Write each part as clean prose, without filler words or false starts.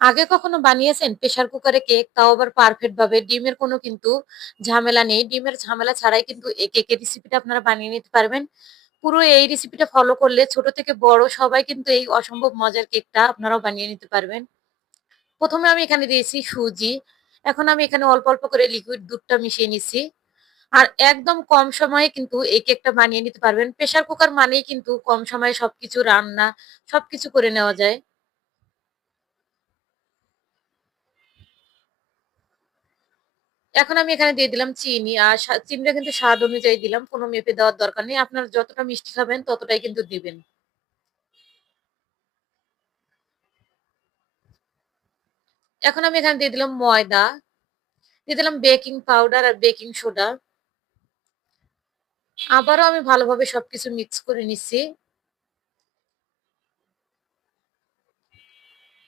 আগে কখনো বানিয়েছেন প্রেসার কুকারে কেক? তাও আবার পারফেক্ট ভাবে। ডিমের কোনো কিন্তু ঝামেলা নেই। ডিমের ঝামেলা ছাড়াই কিন্তু এই কেকের রেসিপিটা আপনারা বানিয়ে নিতে পারবেন। পুরো এই রেসিপিটা ফলো করলে ছোট থেকে বড় সবাই কিন্তু এই অসম্ভব মজার কেকটা আপনারাও বানিয়ে নিতে পারবেন। ১ম এ আমি এখানে দিয়েছি সুজি। এখন আমি এখানে অল্প, অল্প করে লিকুইড দুধটা মিশিয়ে নিচ্ছি। আর একদম কম সময়ে কিন্তু এই কেকটা বানিয়ে নিতে পারবেন। প্রেসার কুকার মানেই কিন্তু কম সময়ে সবকিছু রান্না, সবকিছু করে নেওয়া যায়। এখন আমি এখানে দিয়ে দিলাম চিনি। আর চিনিটা কিন্তু স্বাদ অনুযায়ী দিলাম। কোনো মেপে দেওয়ার দরকার নেই। আপনারা যতটা মিষ্টি খাবেন ততটাই কিন্তু দিবেন। এখন আমি এখানে দিয়ে দিলাম ময়দা, দিয়ে দিলাম বেকিং পাউডার আর বেকিং সোডা। আবারও আমি ভালোভাবে সবকিছু মিক্স করে নিচ্ছি।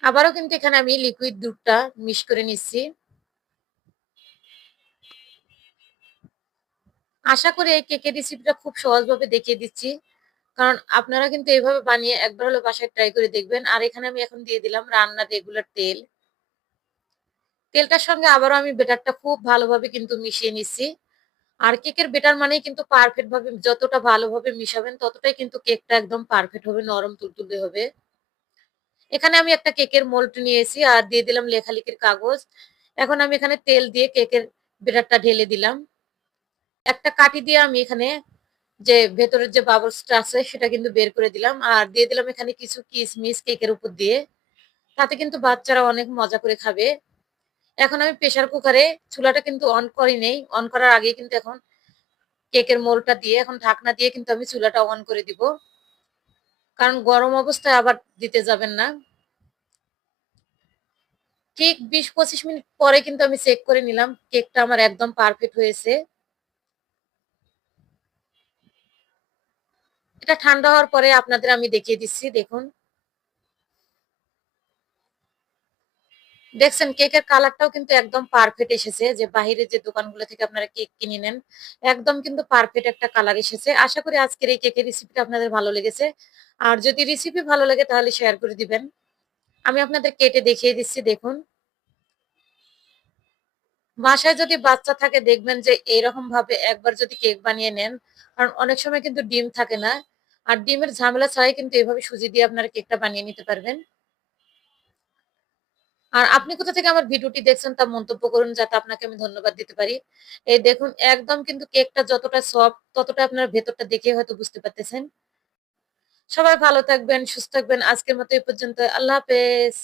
আবারও কিন্তু এখানে আমি লিকুইড দুধটা মিক্স করে নিচ্ছি। আশা করি এই কেকের রেসিপিটা খুব সহজভাবে দেখিয়ে দিচ্ছি। কারণ আপনারা কিন্তু এভাবে বানিয়ে একবার হলেও বাসায় ট্রাই করে দেখবেন। আর এখানে আমি এখন দিয়ে দিলাম রান্নার রেগুলার তেল। তেলটার সঙ্গে আবারও আমি ব্যাটারটা খুব ভালোভাবে কিন্তু মিশিয়ে নিচ্ছি। আর কেকের ব্যাটার মানেই কিন্তু পারফেক্ট ভাবে যতটা ভালোভাবে মিশাবেন ততটাই কিন্তু কেকটা একদম পারফেক্ট হবে, নরম তুলতুলে হবে। এখানে আমি একটা কেকের মোল্ড নিয়েছি আর দিয়ে দিলাম লেখালেখির কাগজ। এখন আমি এখানে তেল দিয়ে কেকের ব্যাটারটা ঢেলে দিলাম। একটা কাঠি দিয়ে আমি এখানে যে ভেতরের যে বাবলসটা আছে সেটা কিন্তু বের করে দিলাম। আর দিয়ে দিলাম এখানে কিছু কিশমিশ কেকের উপর দিয়ে। তাতে কিন্তু বাচ্চারা অনেক মজা করে খাবে। এখন আমি প্রেসার কুকারে চুলাটা কিন্তু অন করি নেই। অন করার আগেই কিন্তু এখন কেকের মোল্ডটা দিয়ে এখন ঢাকনা দিয়ে কিন্তু আমি চুলাটা অন করে দিব। কারণ গরম অবস্থায় আবার দিতে যাবেন না। ঠিক ২০-২৫ মিনিট পরে কিন্তু আমি চেক করে নিলাম কেকটা আমার একদম পারফেক্ট হয়েছে। এটা ঠান্ডা হওয়ার পরে আপনাদের আমি দেখিয়ে দিচ্ছি দেখুন। দেখছেন কেকের কালারটাও কিন্তু একদম পারফেক্ট এসেছে যে বাহিরে যে দোকানগুলো থেকে আপনারা কেক কিনে নেন একদম কিন্তু পারফেক্ট একটা কালার এসেছে। আশা করি আজকের এই কেকের রেসিপিটা আপনাদের ভালো লেগেছে। আর যদি রেসিপি ভালো লাগে তাহলে শেয়ার করে দিবেন। আমি আপনাদের কেটে দেখিয়ে দিচ্ছি দেখুন। বাসায় যদি বাচ্চা থাকে দেখবেন যে এইরকম ভাবে একবার যদি কেক বানিয়ে নেন, কারণ অনেক সময় কিন্তু ডিম থাকে না। আর ডিমের ঝামেলা ছাড়াই কিন্তু এভাবে সুজি দিয়ে আপনারা কেকটা বানিয়ে নিতে পারবেন। আর আপনি কোথা থেকে আমার ভিডিওটি দেখছেন তা মন্তব্য করুন যাতে আপনাকে আমি ধন্যবাদ দিতে পারি। এই দেখুন একদম কিন্তু কেকটা যতটা সফট ততটা আপনার ভেতরটা দেখে হয়তো বুঝতে পারতেছেন। সবাই ভালো থাকবেন, সুস্থ থাকবেন। আজকের মতো এই পর্যন্ত। আল্লাহ হাফেজ।